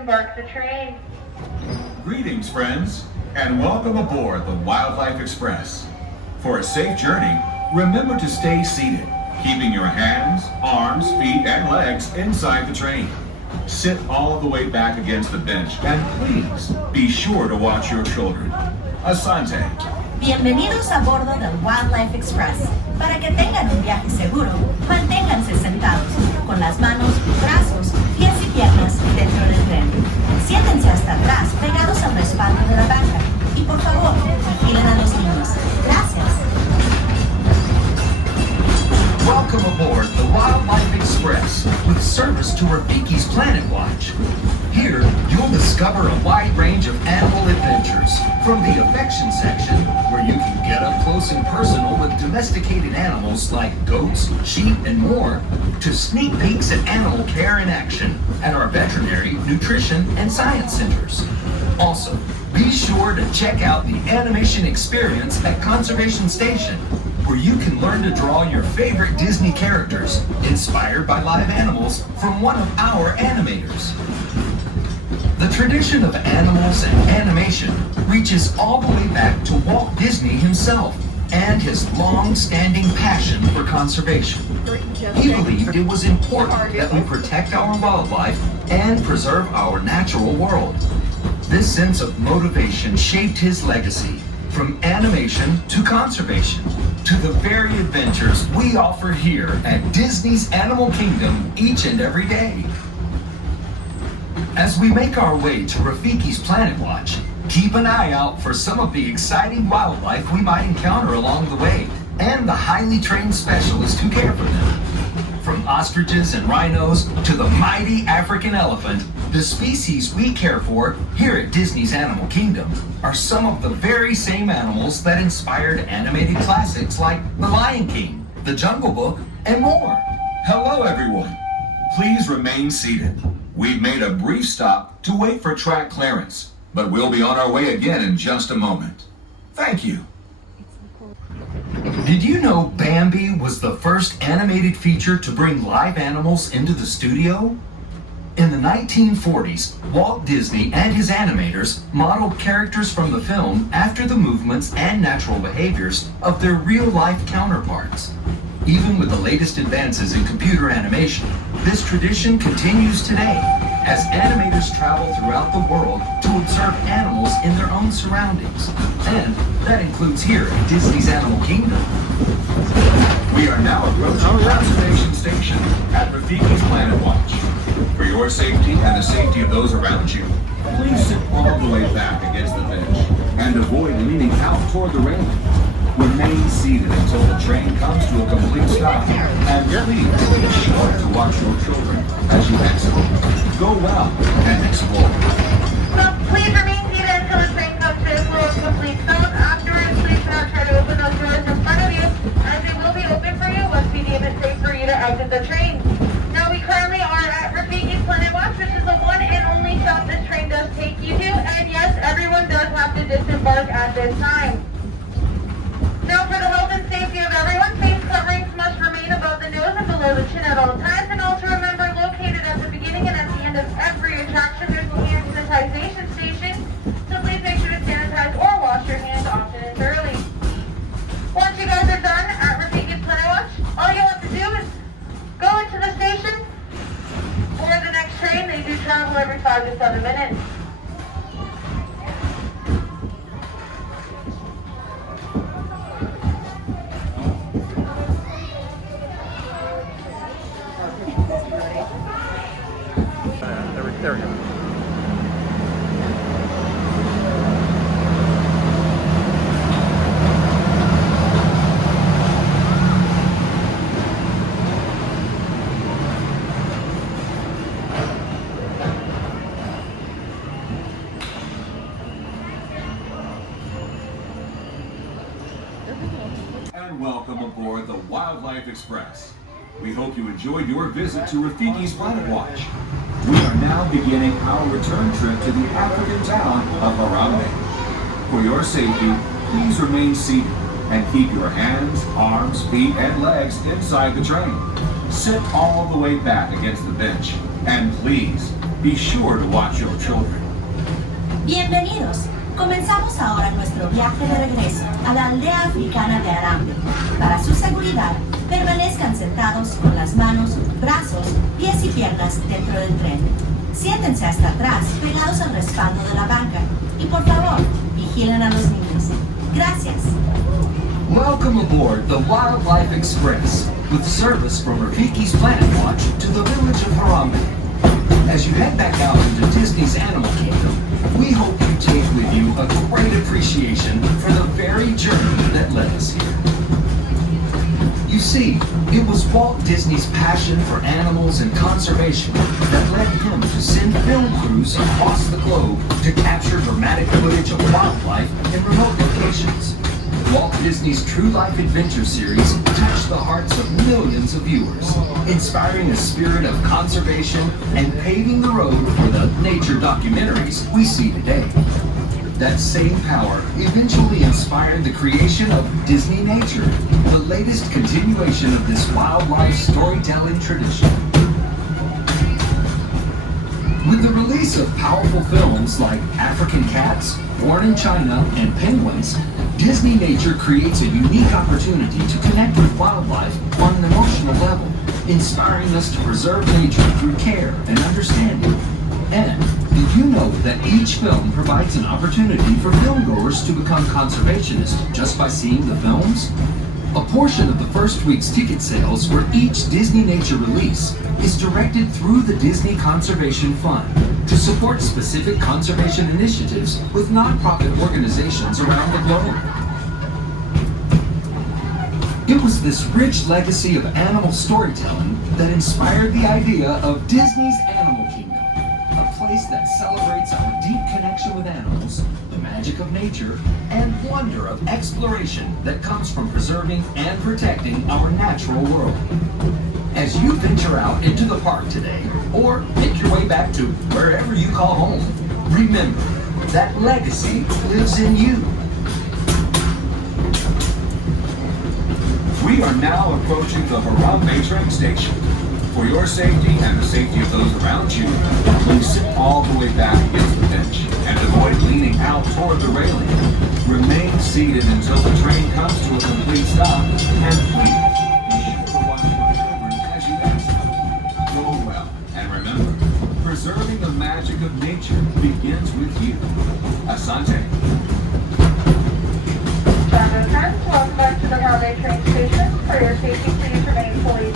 disembark the train. Greetings, friends, and welcome aboard the Wildlife Express. For a safe journey, remember to stay seated, keeping your hands, arms, feet, and legs inside the train. Sit all the way back against the bench, and please be sure to watch your children. Asante. Bienvenidos a bordo del Wildlife Express. Para que tengan un viaje seguro, manténganse sentados, con las manos, brazos, pies y piernas dentro del tren. Siéntense hasta atrás, pegados al respaldo de la banca. Y por favor, vigilen a los niños. Gracias. Welcome aboard the Wildlife Express with service to Rafiki's Planet Watch. Here, you'll discover a wide range of animal adventures, from the affection section, where you can get up close and personal with domesticated animals like goats, sheep, and more, to sneak peeks at animal care in action at our veterinary, nutrition, and science centers. Also, be sure to check out the animation experience at Conservation Station, where you can learn to draw your favorite Disney characters, inspired by live animals from one of our animators. The tradition of animals and animation reaches all the way back to Walt Disney himself and his long-standing passion for conservation. He believed it was important that we protect our wildlife and preserve our natural world. This sense of motivation shaped his legacy, from animation to conservation, to the very adventures we offer here at Disney's Animal Kingdom each and every day. As we make our way to Rafiki's Planet Watch, keep an eye out for some of the exciting wildlife we might encounter along the way, and the highly trained specialists who care for them. From ostriches and rhinos to the mighty African elephant, the species we care for here at Disney's Animal Kingdom are some of the very same animals that inspired animated classics like The Lion King, The Jungle Book, and more. Hello, everyone. Please remain seated. We've made a brief stop to wait for track clearance, but we'll be on our way again in just a moment. Thank you. Did you know Bambi was the first animated feature to bring live animals into the studio? In the 1940s, Walt Disney and his animators modeled characters from the film after the movements and natural behaviors of their real-life counterparts. Even with the latest advances in computer animation, this tradition continues today as animators travel throughout the world to observe animals in their own surroundings. And that includes here at Disney's Animal Kingdom. We are now approaching Conservation Station at Rafiki's Planet Watch. For your safety and the safety of those around you, please sit all the way back against the bench and avoid leaning out toward the railing. Remain seated until the train comes to a complete stop, and please be sure to watch your children as you exit. Go well and explore. So please remain seated until the train comes to a slow and complete stop. Afterwards, please do not try to open those doors in front of you, as they will be open for you once we deem it safe for you to exit the train. Now we currently are at Rafiki's Planet Watch, which is the one and only stop this train does take you to, and yes, everyone does have to disembark at this time. Now for the health and safety of everyone, face coverings must remain above the nose and below the chin at all times, and also remember, located at the beginning and at the end of every attraction, there's a hand sanitization station, so please make sure to sanitize or wash your hands often and thoroughly. Once you guys are done at Rafiki's Planet Watch, all you have to do is go into the station for the next train. They do travel every 5 to 7 minutes. There we go. And welcome aboard the Wildlife Express. We hope you enjoyed your visit to Rafiki's Planet Watch. We are now beginning our return trip to the African town of Harambe. For your safety, please remain seated and keep your hands, arms, feet, and legs inside the train. Sit all the way back against the bench, and please Be sure to watch your children. Bienvenidos. Comenzamos ahora nuestro viaje de regreso a la aldea africana de Harambe. Para su seguridad, permanezcan sentados con las manos, brazos, pies y piernas dentro del tren. Siéntense hasta atrás, pegados al respaldo de la banca. Y por favor, vigilen a los niños. Gracias. Welcome aboard the Wildlife Express, with service from Rafiki's Planet Watch to the village of Harambe. As you head back out into Disney's Animal Kingdom, we hope you take with you a great appreciation for the very journey that led us here. You see, it was Walt Disney's passion for animals and conservation that led him to send film crews across the globe to capture dramatic footage of wildlife in remote locations. Walt Disney's True Life Adventure series touched the hearts of millions of viewers, inspiring a spirit of conservation and paving the road for the nature documentaries we see today. That same power eventually inspired the creation of Disney Nature, the latest continuation of this wildlife storytelling tradition. With the release of powerful films like African Cats, Born in China, and Penguins, Disney Nature creates a unique opportunity to connect with wildlife on an emotional level, inspiring us to preserve nature through care and understanding. And did you know that each film provides an opportunity for filmgoers to become conservationists just by seeing the films? A portion of the first week's ticket sales for each Disney Nature release is directed through the Disney Conservation Fund to support specific conservation initiatives with nonprofit organizations around the globe. It was this rich legacy of animal storytelling that inspired the idea of Disney's Animal Kingdom, a place that celebrates our deep connection with animals, the magic of nature, and wonder of exploration that comes from preserving and protecting our natural world. As you venture out into the park today, or make your way back to wherever you call home, remember that legacy lives in you. We are now approaching the Harambe train station. For your safety and the safety of those around you, please sit all the way back against the bench and avoid leaning out toward the railing. Remain seated until the train comes to a complete stop, and please be sure to watch your children as you exit. Go well, and remember, preserving the magic of nature begins with you. Asante. Welcome back to the Harambe train station. For your safety, please remain fully